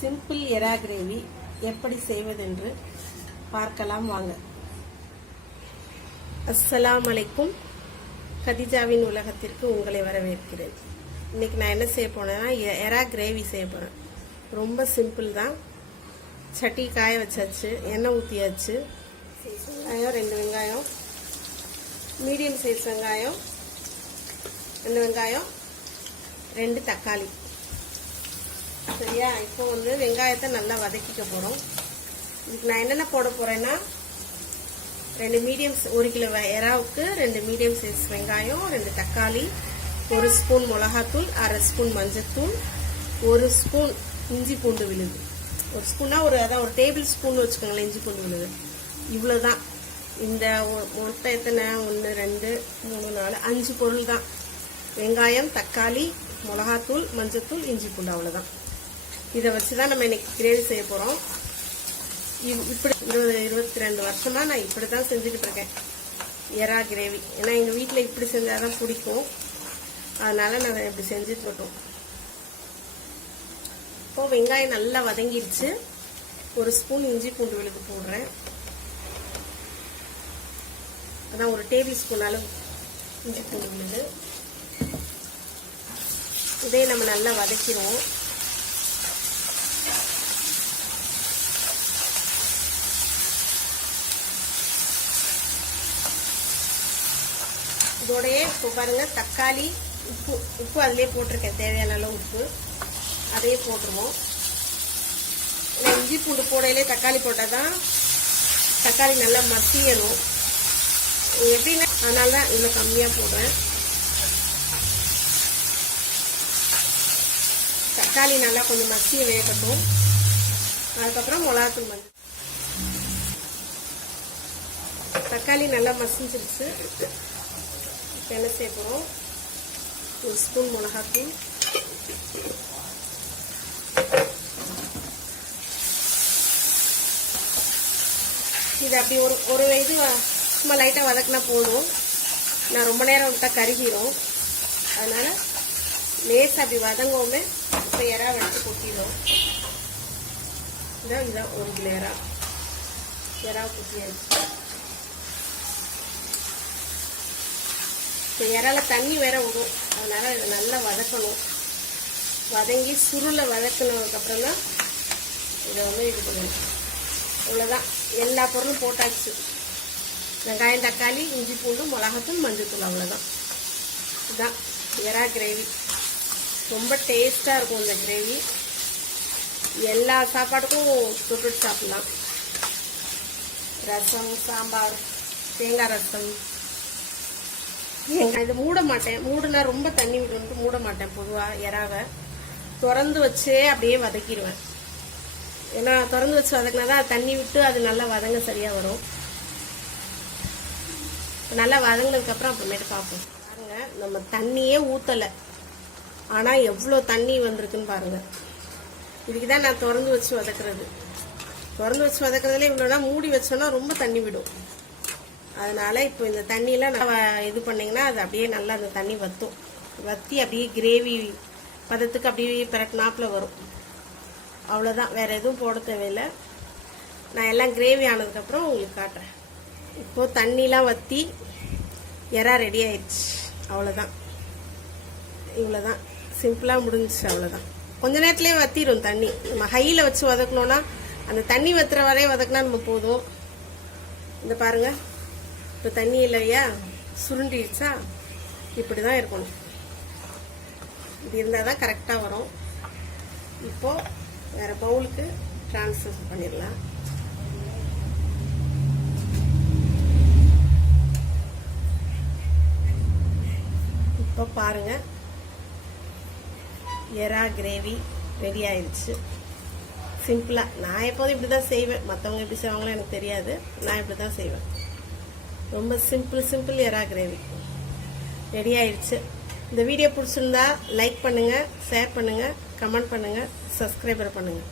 Simple எறா gravy எப்படி செய்வதென்று பார்க்கலாம் வாங்க. அஸ்ஸலாமு அலைக்கும். கதிஜாவின் உலகத்திற்கு உங்களை வரவேற்கிறேன். இன்னைக்கு நான் என்ன செய்ய போனேன்னா எறா கிரேவி செய்ய போறேன். ரொம்ப சிம்பிள் தான். சட்டி காய வச்சாச்சு, எண்ணெய் ஊற்றியாச்சு. வெங்காயம் 2 வெங்காயம், மீடியம் சைஸ் வெங்காயம் 2 வெங்காயம், 2 தக்காளி. சரியா? இப்போ வெங்காயத்தை நல்லா வதக்கிக்க போகிறோம். இதுக்கு நான் என்னென்ன போட போகிறேன்னா 2 மீடியம் 1 கிலோ எறாவுக்கு 2 மீடியம் சைஸ் வெங்காயம், 2 தக்காளி, 1 ஸ்பூன் மிளகாத்தூள், 1/2 ஸ்பூன் மஞ்சத்தூள், 1 ஸ்பூன் இஞ்சி பூண்டு விழுது. 1 ஸ்பூன்னா ஒரு டேபிள் ஸ்பூன் வச்சுக்கோங்களேன் இஞ்சி பூண்டு விழுது. இவ்வளோதான். இந்த மொட்டை எத்தனை 1 2 3 4 5 பொருள் தான். வெங்காயம், தக்காளி, மிளகாத்தூள், மஞ்சத்தூள், இஞ்சி பூண்டு, அவ்வளோதான். இதை வச்சு தான் நம்ம இன்னைக்கு கிரேவி செய்ய போகிறோம். இப்படி 22 வருஷமா நான் இப்படி தான் செஞ்சுக்கிட்டு இருக்கேன் எறா கிரேவி. ஏன்னா எங்கள் வீட்டில் இப்படி செஞ்சால் தான் பிடிக்கும். அதனால நான் இப்படி செஞ்சுட்டு இருக்கோம். இப்போ வெங்காயம் நல்லா வதங்கிடுச்சு. 1 ஸ்பூன் இஞ்சி பூண்டு விழுது போடுறேன். அதான் 1 டேபிள் ஸ்பூன் அளவு இஞ்சி பூண்டு விழுது. இதே நம்ம நல்லா வதக்கிடுவோம். இதோடய இப்போ பாருங்க தக்காளி, உப்பு அதிலே போட்டிருக்கேன். தேவையான அளவு உப்பு அதையே போட்டுருவோம். ஏன்னா இஞ்சி பூண்டு போடையிலே தக்காளி போட்டால் தான் தக்காளி நல்லா மசியணும். எப்படின்னா அதனால தான் இவ்வளோ கம்மியாக போடுறேன். தக்காளி நல்லா கொஞ்சம் மசிய வேகட்டும். அதுக்கப்புறம் மிளகாத்தூள் மஞ்சள். தக்காளி நல்லா மசிஞ்சிருச்சு. என்ன செய்ய போகிறோம், 1 ஸ்பூன் மிளகாத்தூள், இது அப்படி ஒரு இது சும்மா லைட்டாக வதக்கினா போதும். நான் ரொம்ப நேரம் விட்டால் கருகிரும். அதனால லேசாக அப்படி வதங்கவுமே இப்போ எறா வச்சு கொட்டிடும். இதான் 1 கிலோ எறா கொட்டியாச்சு. இப்போ இறால தண்ணி வேற விடும். அதனால இதை நல்லா வதக்கணும். வதங்கி சுருளை வதக்கினதுக்கப்புறம் தான் இதை இது பண்ணணும். அவ்வளோதான். எல்லா பொருளும் போட்டாச்சு. வெங்காயம், தக்காளி, இஞ்சி பூண்டு, மிளகாத்தூள், மஞ்சத்தூள், அவ்வளோதான். இதுதான் எறா கிரேவி. ரொம்ப டேஸ்டாக இருக்கும் இந்த கிரேவி. எல்லா சாப்பாட்டுக்கும் தொட்டுட்டு சாப்பிடலாம். ரசம், சாம்பார், தேங்காய் ரசம். இது மூட மாட்டேன். மூடுனா ரொம்ப தண்ணி விட்டு மூட மாட்டேன். பொதுவாக எறாவை திறந்து வச்சே அப்படியே வதக்கிடுவேன். ஏன்னா திறந்து வச்சு வதக்கினாதான் தண்ணி விட்டு அது நல்லா வதங்க சரியாக வரும். நல்லா வதங்கினதுக்கப்புறம் அப்புறமேட்டு பார்ப்போம். பாருங்க, நம்ம தண்ணியே ஊற்றலை, ஆனால் எவ்வளோ தண்ணி வந்திருக்குன்னு பாருங்க. இதுக்கு தான் நான் திறந்து வச்சு வதக்குறது. திறந்து வச்சு வதக்குறதுல இவ்வளோனா மூடி வச்சோன்னா ரொம்ப தண்ணி விடும். அதனால இப்போ இந்த தண்ணியெலாம் நல்லா இது பண்ணிங்கன்னா அது அப்படியே நல்லா அந்த தண்ணி வற்றி அப்படியே கிரேவி பதத்துக்கு அப்படியே பிரட்டினாப்பில் வரும். அவ்வளோதான். வேறு எதுவும் போட தேவையில்லை. நான் எல்லாம் கிரேவி ஆனதுக்கப்புறம் உங்களுக்கு காட்டுறேன். இப்போது தண்ணிலாம் வற்றி எறா ரெடி ஆயிடுச்சு. அவ்வளோதான். இவ்வளோதான். சிம்பிளாக முடிஞ்சிச்சு. அவ்வளோதான். கொஞ்ச நேரத்துலேயே வற்றிடும் தண்ணி. நம்ம ஹையில் வச்சு வதக்கணுன்னா அந்த தண்ணி வத்துற வரையும் வதக்கினா நம்ம போதும். இந்த பாருங்கள், இப்போ தண்ணி இல்லையா, சுருண்டிடுச்சா? இப்படி தான் இருக்கணும். இப்படி இருந்தால் தான் கரெக்டாக வரும். இப்போது வேறு பவுலுக்கு ட்ரான்ஸ்ஃபர் பண்ணிடலாம். இப்போ பாருங்கள், எறா கிரேவி ரெடி ஆயிடுச்சு. சிம்பிளாக. நான் எப்போதும் இப்படி தான் செய்வேன். மற்றவங்க எப்படி செய்வாங்களோ எனக்கு தெரியாது. நான் இப்படி தான் செய்வேன். ரொம்ப சிம்பிள் எறா கிரேவி ரெடி ஆயிடுச்சு. இந்த வீடியோ பிடிச்சிருந்தா லைக் பண்ணுங்கள், ஷேர் பண்ணுங்கள், கமெண்ட் பண்ணுங்கள், சப்ஸ்கிரைபர் பண்ணுங்கள்.